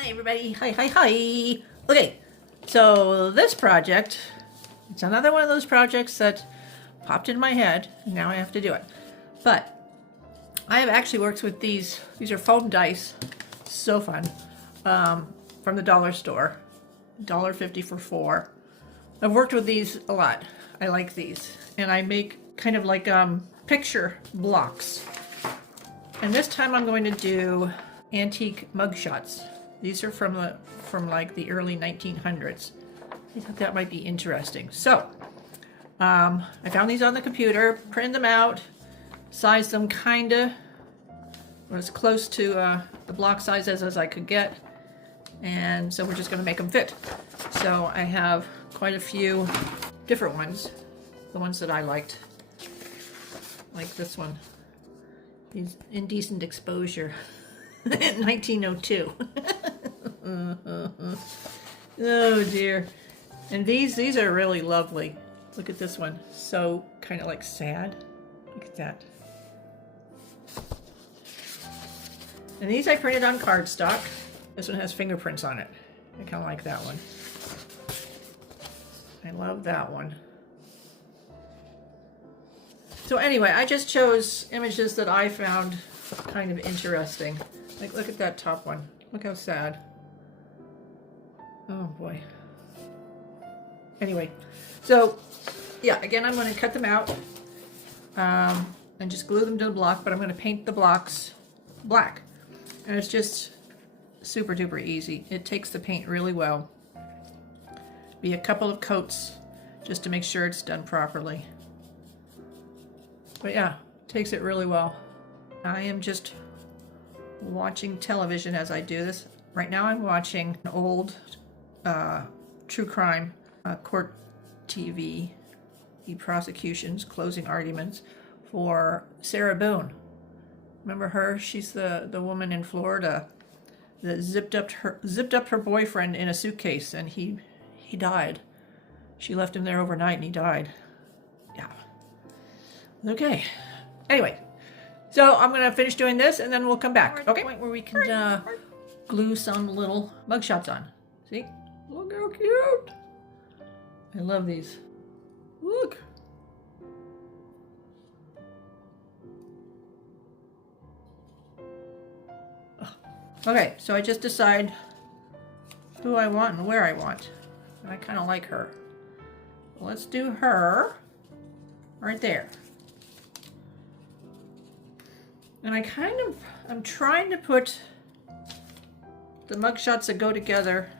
Hi everybody, hi. Okay, so this project, it's another one of those projects that popped in my head, and now I have to do it. But I have actually worked with these are foam dice, so fun, from the dollar store, $1.50 for 4. I've worked with these a lot, I like these, and I make kind of like picture blocks. And this time I'm going to do antique mugshots. These are from like the early 1900s. I thought that might be interesting. So I found these on the computer, printed them out, sized them kinda as close to the block size as I could get, and so we're just going to make them fit. So I have quite a few different ones, the ones that I liked, like this one. These indecent exposure. 1902. Oh dear. And these are really lovely. Look at this one. So kind of like sad. Look at that. And these I printed on cardstock. This one has fingerprints on it. I kind of like that one. I love that one. So anyway, I just chose images that I found kind of interesting. Like, look at that top one. Look how sad. Oh boy. Anyway, so yeah, again, I'm going to cut them out and just glue them to the block, but I'm going to paint the blocks black. And it's just super duper easy. It takes the paint really well. Be a couple of coats just to make sure it's done properly. But yeah, takes it really well. I am just watching television as I do this. Right now I'm watching an old true crime court TV, the prosecution's closing arguments for Sarah Boone. Remember her? She's the woman in Florida that zipped up her boyfriend in a suitcase, and he died. She left him there overnight and he died. Yeah. Okay. Anyway, so I'm going to finish doing this and then we'll come back. Okay? Point where we can glue some little mugshots on. See? Look how cute. I love these. Look. Okay, so I just decide who I want and where I want. I kind of like her. Let's do her right there. And I'm trying to put the mugshots that go together,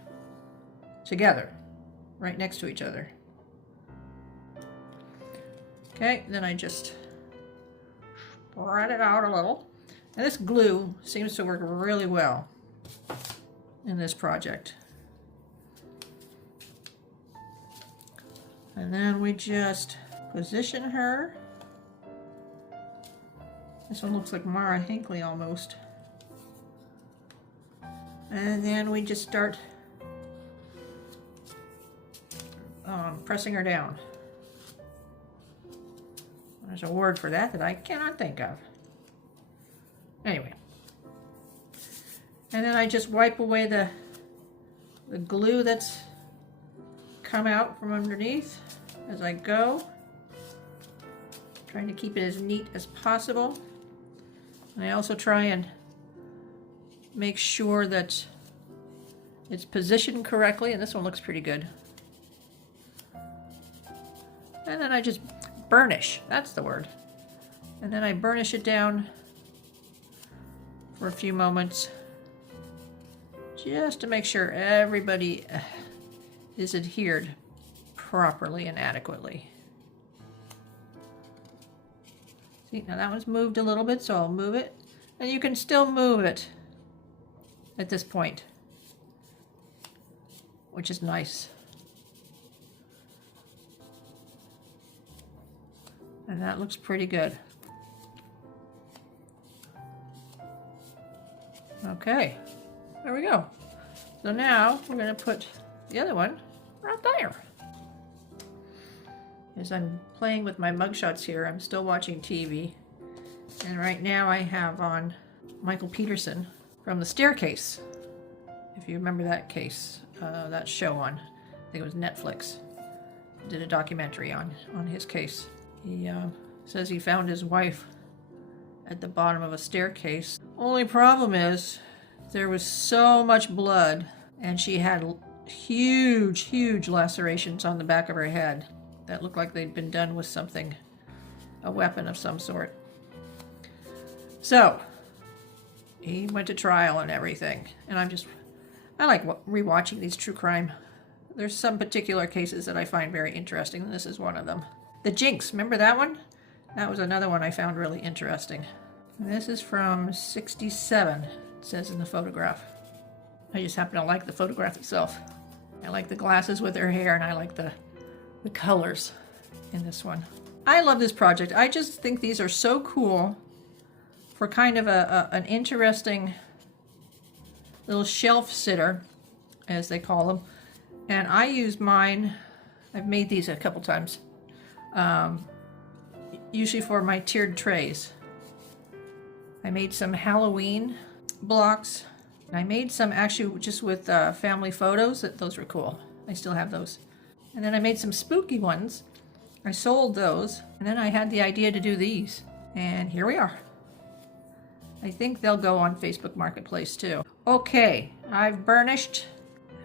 right next to each other. Okay, then I just spread it out a little. And this glue seems to work really well in this project. And then we just position her. This one looks like Mara Hinckley almost. And then we just start pressing her down. There's a word for that I cannot think of. Anyway. And then I just wipe away the glue that's come out from underneath as I go. Trying to keep it as neat as possible. And I also try and make sure that it's positioned correctly, and this one looks pretty good. And then I just burnish, that's the word. And then I burnish it down for a few moments just to make sure everybody is adhered properly and adequately. See, now that one's moved a little bit, so I'll move it. And you can still move it at this point, which is nice. And that looks pretty good. Okay, there we go. So now we're going to put the other one right there. As I'm playing with my mugshots here, I'm still watching TV. And right now I have on Michael Peterson from The Staircase. If you remember that case, that show on, I think it was Netflix, did a documentary on his case. He says he found his wife at the bottom of a staircase. Only problem is there was so much blood, and she had huge lacerations on the back of her head that looked like they'd been done with something, a weapon of some sort. So he went to trial and everything, and I like rewatching these true crime. There's some particular cases that I find very interesting, and this is one of them. The Jinx, remember that one? That was another one I found really interesting. And this is from '67, it says in the photograph. I just happen to like the photograph itself. I like the glasses with her hair, and I like the colors in this one. I love this project. I just think these are so cool for kind of an interesting little shelf sitter, as they call them. And I use mine, I've made these a couple times, usually for my tiered trays. I made some Halloween blocks. I made some actually just with family photos. Those were cool. I still have those. And then I made some spooky ones. I sold those. And then I had the idea to do these. And here we are. I think they'll go on Facebook Marketplace too. Okay, I've burnished.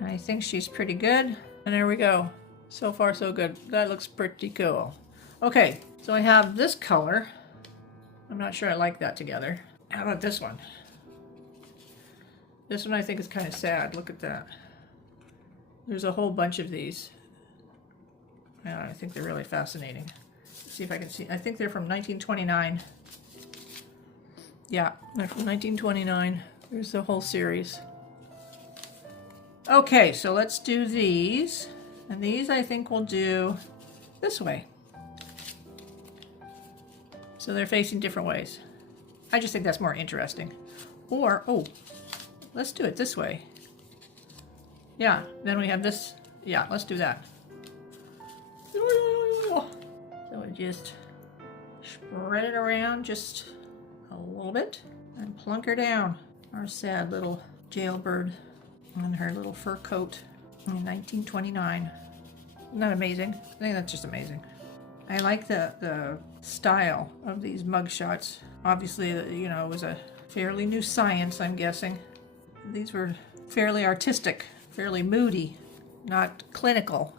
I think she's pretty good. And there we go. So far so good. That looks pretty cool. Okay, so I have this color. I'm not sure I like that together. How about this one? This one I think is kind of sad. Look at that. There's a whole bunch of these. Yeah, I think they're really fascinating. Let's see if I can see. I think they're from 1929. Yeah, they're from 1929. There's the whole series. Okay, so let's do these. And these I think we'll do this way. So they're facing different ways. I just think that's more interesting. Or, oh, let's do it this way. Yeah, then we have this. Yeah, let's do that. So we just spread it around just a little bit and plunk her down. Our sad little jailbird in her little fur coat in 1929. Isn't that amazing? I think that's just amazing. I like the style of these mugshots. Obviously, you know, it was a fairly new science, I'm guessing. These were fairly artistic, fairly moody, not clinical.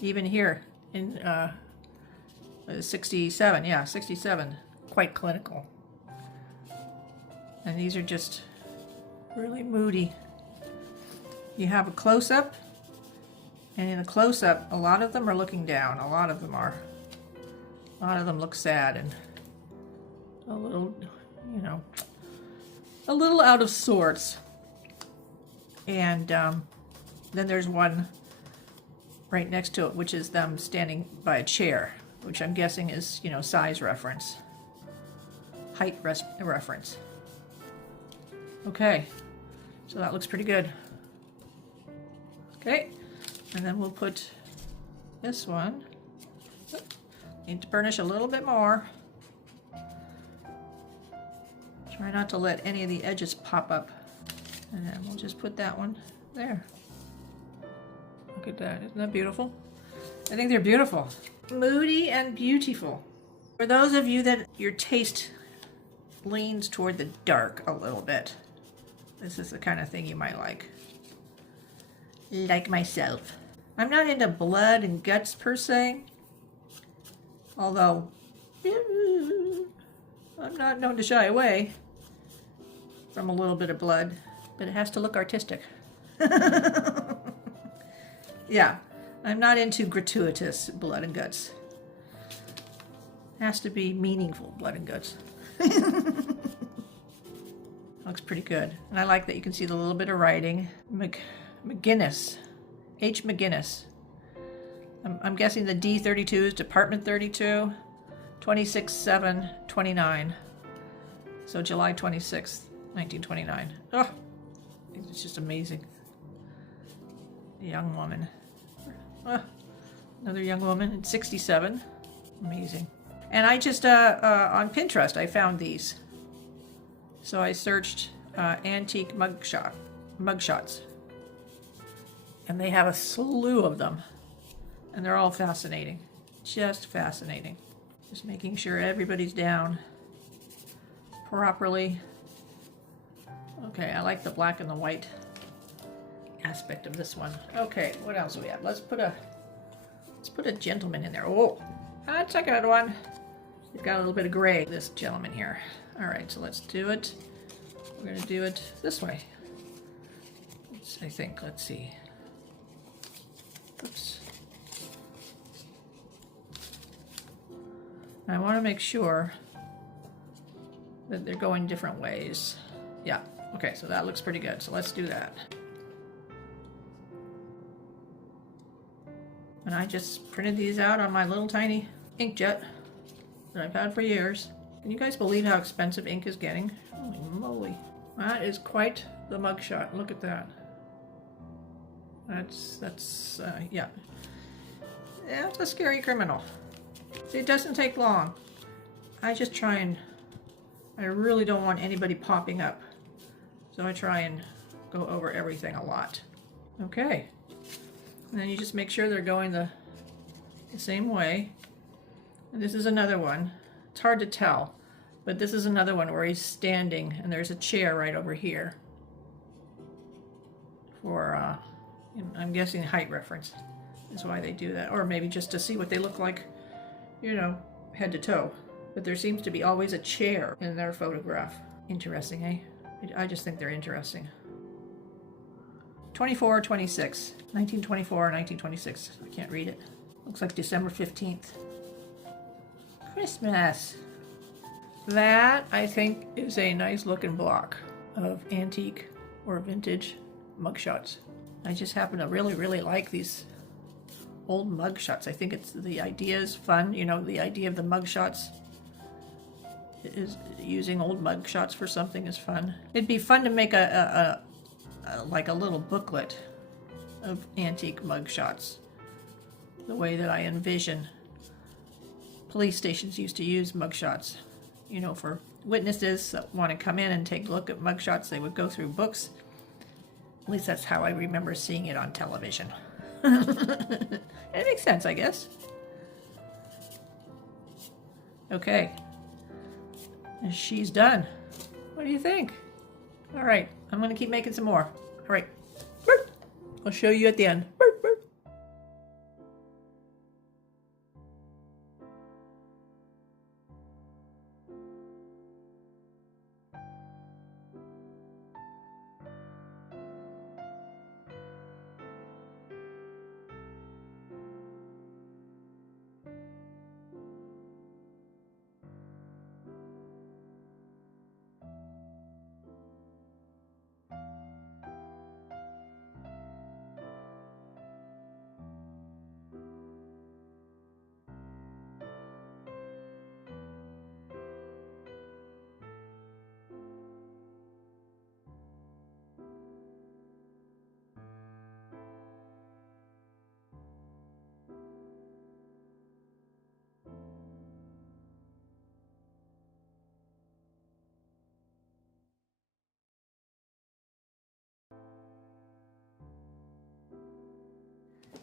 Even here in 67, yeah, 67, quite clinical. And these are just really moody. You have a close-up, and in a close-up, a lot of them are looking down. A lot of them are. A lot of them look sad and a little, you know, a little out of sorts. And then there's one right next to it, which is them standing by a chair, which I'm guessing is, you know, size reference, height reference. Okay, so that looks pretty good. Okay, and then we'll put this one. Need to burnish a little bit more. Try not to let any of the edges pop up. And then we'll just put that one there. Look at that, isn't that beautiful? I think they're beautiful. Moody and beautiful. For those of you that your taste leans toward the dark a little bit, this is the kind of thing you might like. Like myself. I'm not into blood and guts per se. Although, I'm not known to shy away from a little bit of blood, but it has to look artistic. Yeah, I'm not into gratuitous blood and guts. It has to be meaningful blood and guts. Looks pretty good. And I like that you can see the little bit of writing. McGinnis. H. McGinnis. I'm guessing the D32 is Department 32, 26/7/29. So July 26th, 1929. Oh, it's just amazing. A young woman. Oh, another young woman in 67. Amazing. And I just, on Pinterest, I found these. So I searched antique mugshots. And they have a slew of them. And they're all fascinating. Just fascinating. Just making sure everybody's down properly. Okay, I like the black and the white aspect of this one. Okay, what else do we have? Let's put a gentleman in there. Oh, that's a good one. We've got a little bit of gray, this gentleman here. All right, so let's do it. We're gonna do it this way. I think, let's see. Oops. I want to make sure that they're going different ways. Yeah, okay, so that looks pretty good. So let's do that. And I just printed these out on my little tiny inkjet that I've had for years. Can you guys believe how expensive ink is getting? Holy moly. That is quite the mugshot. Look at that. That's yeah. Yeah, it's a scary criminal. See, it doesn't take long. I just try and, I really don't want anybody popping up. So I try and go over everything a lot. Okay. And then you just make sure they're going the same way. And this is another one. It's hard to tell, but this is another one where he's standing and there's a chair right over here. For, I'm guessing height reference is why they do that. Or maybe just to see what they look like, you know, head to toe. But there seems to be always a chair in their photograph. Interesting, eh? I just think they're interesting. 24, 26. 1924, 1926. I can't read it. Looks like December 15th. Christmas. That, I think, is a nice looking block of antique or vintage mugshots. I just happen to really like these old mugshots. I think the idea is fun. You know, the idea of the mugshots is using old mugshots for something is fun. It'd be fun to make like a little booklet of antique mugshots, the way that I envision police stations used to use mugshots. You know, for witnesses that want to come in and take a look at mugshots, they would go through books. At least that's how I remember seeing it on television. It makes sense, I guess. Okay. And she's done. What do you think? All right, I'm going to keep making some more. All right. I'll show you at the end.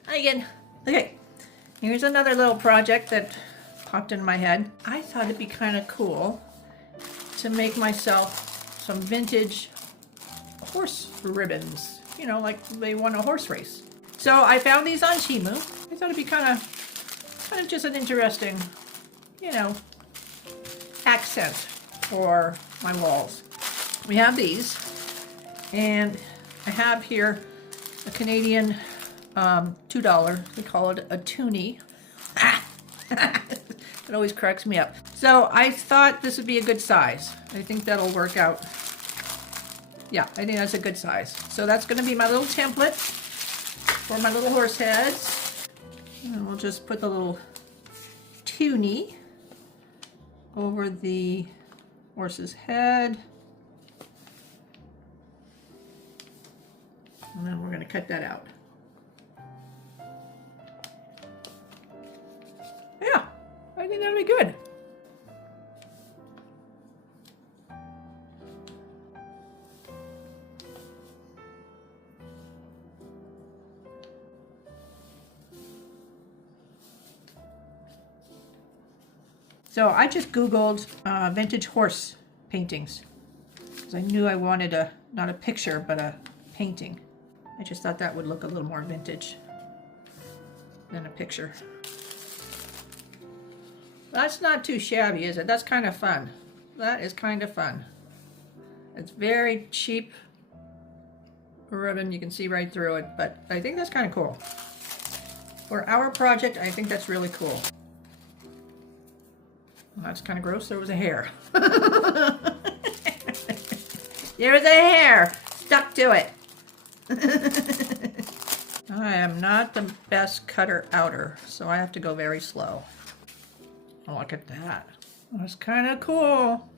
Hi again. Okay, here's another little project that popped into my head. I thought it'd be kind of cool to make myself some vintage horse ribbons. You know, like they won a horse race. So I found these on Temu. I thought it'd be kind of just an interesting, you know, accent for my walls. We have these, and I have here a Canadian $2. We call it a toonie. It always cracks me up. So I thought this would be a good size. I think that'll work out. Yeah, I think that's a good size. So that's going to be my little template for my little horse heads. And we'll just put the little toonie over the horse's head. And then we're going to cut that out. Yeah, I think that'll be good. So I just Googled vintage horse paintings because I knew I wanted not a picture, but a painting. I just thought that would look a little more vintage than a picture. That's not too shabby, is it? That's kind of fun. That is kind of fun. It's very cheap ribbon. You can see right through it, but I think that's kind of cool. For our project, I think that's really cool. Well, that's kind of gross. There was a hair. There was a hair stuck to it. I am not the best cutter-outer, so I have to go very slow. Oh, look at that. That's kind of cool.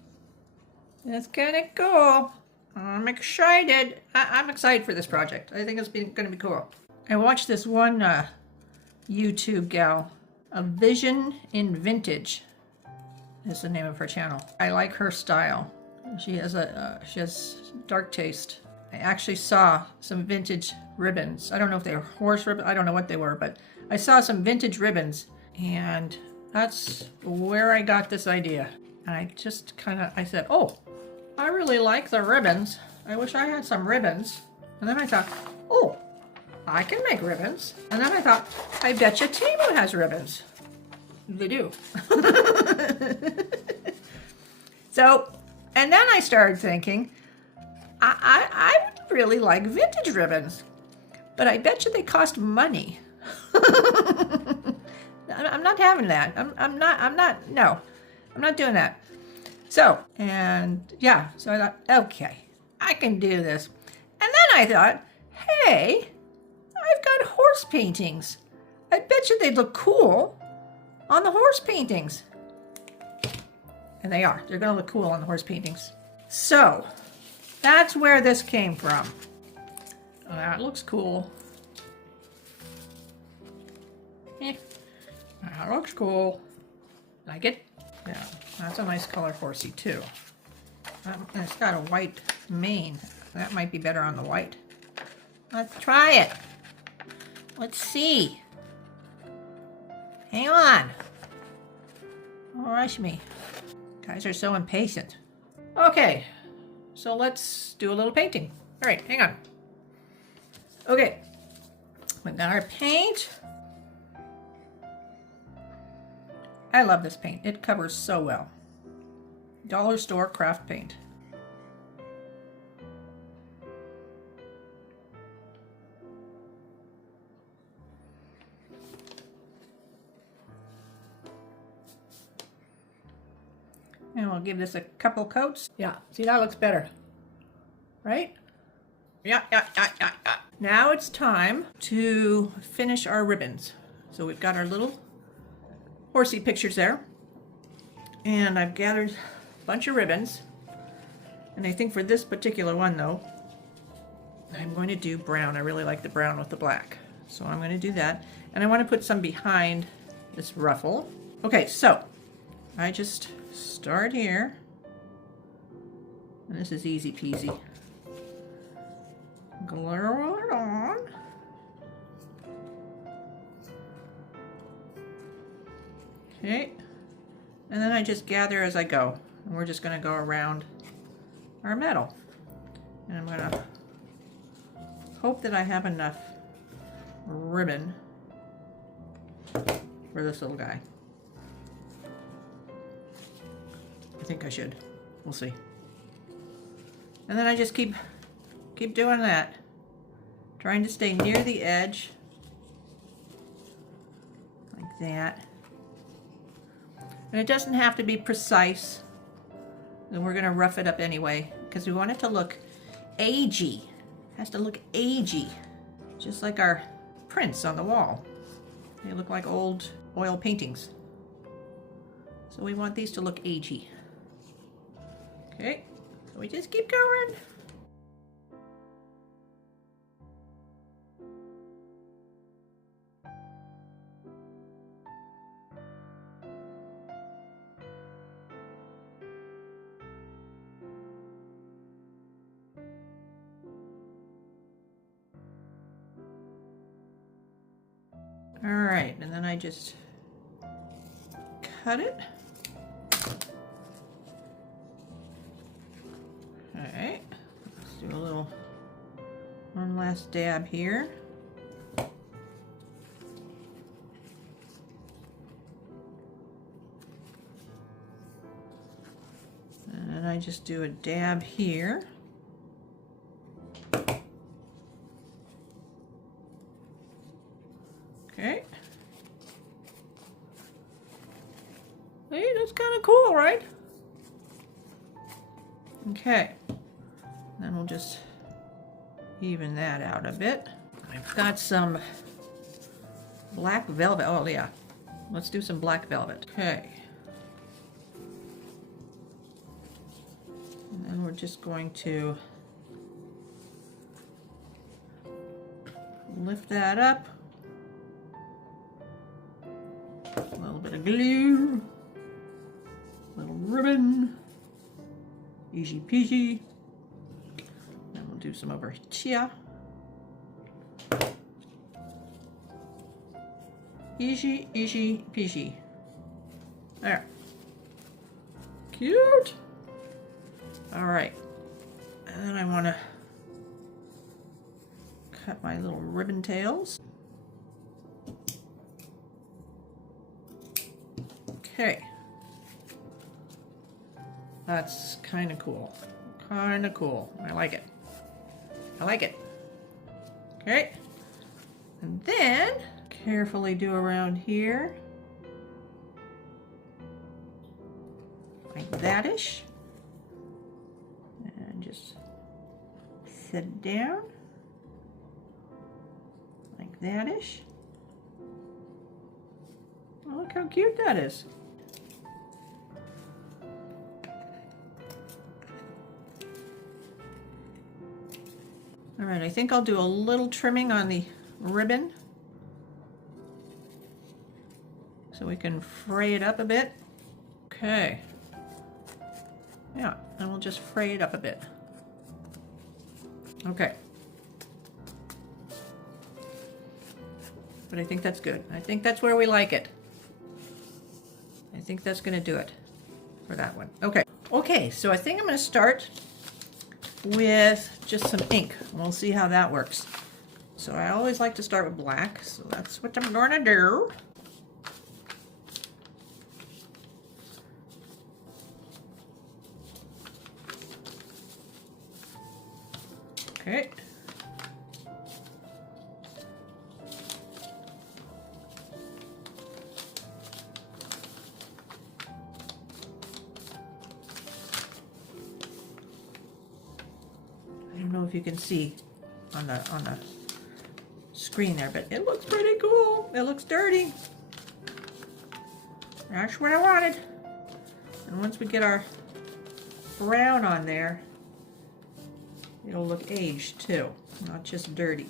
That's kind of cool. I'm excited. I'm excited for this project. I think it's going to be cool. I watched this one YouTube gal, A Vision in Vintage is the name of her channel. I like her style. She has dark taste. I actually saw some vintage ribbons. I don't know if they were horse ribbons. I don't know what they were, but I saw some vintage ribbons, and that's where I got this idea. And I just I said, oh, I really like the ribbons. I wish I had some ribbons. And then I thought, oh, I can make ribbons. And then I thought, I bet you Timu has ribbons. They do. So, and then I started thinking, I would really like vintage ribbons, but I bet you they cost money. I'm not having that. I'm not doing that. So, and yeah, so I thought, okay, I can do this. And then I thought, hey, I've got horse paintings. I bet you they'd look cool on the horse paintings. And they are. They're going to look cool on the horse paintings. So, that's where this came from. Oh, that looks cool. That looks cool. Like it? Yeah, that's a nice color horsey too. And it's got a white mane. That might be better on the white. Let's try it. Let's see. Hang on. Don't rush me. Guys are so impatient. Okay, so let's do a little painting. All right, hang on. Okay, we got our paint. I love this paint. It covers so well. Dollar store craft paint. And we'll give this a couple coats. Yeah, see, that looks better. Right? Yeah. Now it's time to finish our ribbons. So we've got our little horsey pictures there. And I've gathered a bunch of ribbons. And I think for this particular one, though, I'm going to do brown. I really like the brown with the black. So I'm going to do that. And I want to put some behind this ruffle. Okay, so I just start here. And this is easy peasy. Glue it on. Okay. And then I just gather as I go. And we're just going to go around our metal. And I'm going to hope that I have enough ribbon for this little guy. I think I should. We'll see. And then I just keep doing that. Trying to stay near the edge. Like that. And it doesn't have to be precise. And we're going to rough it up anyway, because we want it to look agey. It has to look agey. Just like our prints on the wall. They look like old oil paintings. So we want these to look agey. Okay, so we just keep going. All right, and then I just cut it last dab here. And I just do a dab here. Okay. Hey, that's kind of cool, right? Okay. Then we'll just even that out a bit. I've got some black velvet. Oh, yeah. Let's do some black velvet. Okay. And then we're just going to lift that up. A little bit of glue. A little ribbon. Easy peasy. Then we'll do some over here. Easy, easy peasy. There. Cute. All right. And then I want to cut my little ribbon tails. Okay. That's kind of cool. Kind of cool. I like it. I like it. Okay. And then carefully do around here. Like that-ish. And just set it down. Like that-ish. Oh, look how cute that is. All right, I think I'll do a little trimming on the ribbon so we can fray it up a bit. Okay. Yeah, and we'll just fray it up a bit. Okay. But I think that's good. I think that's where we like it. I think that's going to do it for that one. Okay. Okay, so I think I'm going to start with just some ink. We'll see how that works. So I always like to start with black, so that's what I'm going to do. Okay. I don't know if you can see on the screen there, but it looks pretty cool. It looks dirty. That's what I wanted. And once we get our brown on there, it'll look aged too, not just dirty.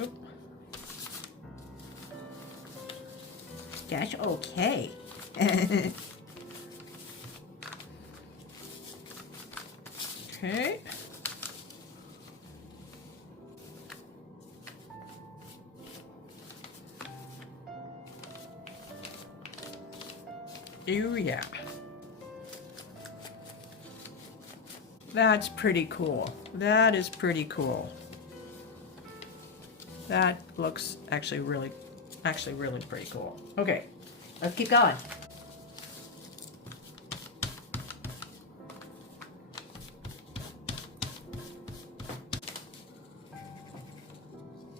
Oop. That's okay. Okay. Oh yeah. That's pretty cool. That is pretty cool. That looks actually really pretty cool. Okay, let's keep going.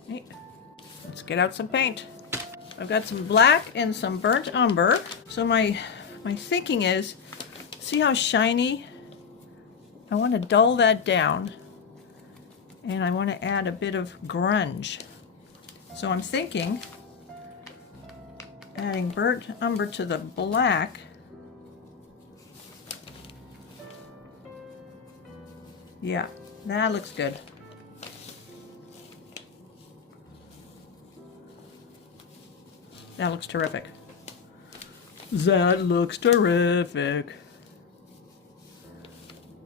Hey, let's get out some paint. I've got some black and some burnt umber. So my thinking is, see how shiny? I want to dull that down, and I want to add a bit of grunge. So I'm thinking adding burnt umber to the black. Yeah, that looks good. That looks terrific. That looks terrific.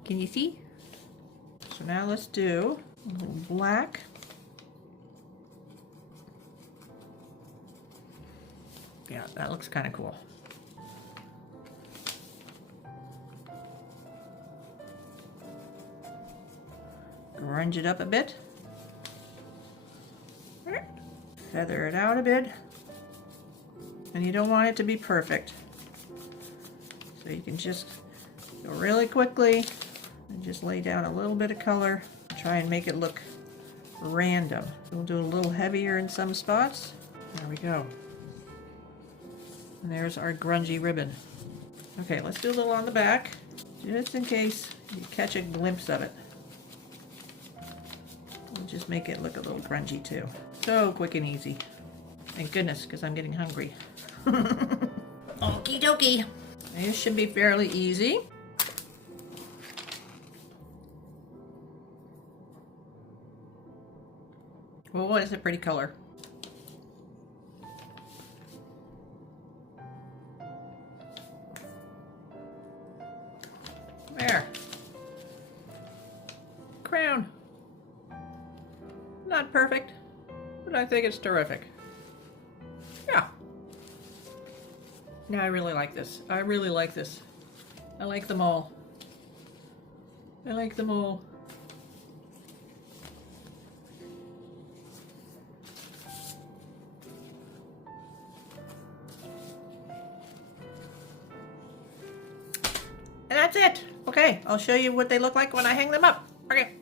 Can you see? So now let's do a little black. Yeah, that looks kind of cool. grunge it up a bit. Feather it out a bit. And you don't want it to be perfect. So you can just go really quickly and just lay down a little bit of color. Try and make it look random. We'll do a little heavier in some spots. There we go. And there's our grungy ribbon. Okay, let's do a little on the back, just in case you catch a glimpse of it. We'll just make it look a little grungy too. So quick and easy. Thank goodness, because I'm getting hungry. Okie dokie. This should be fairly easy. Oh, what is a pretty color. There. Crown. Not perfect, but I think it's terrific. Yeah. Now I really like this. I really like this. I like them all. I like them all. And that's it. Okay, I'll show you what they look like when I hang them up. Okay.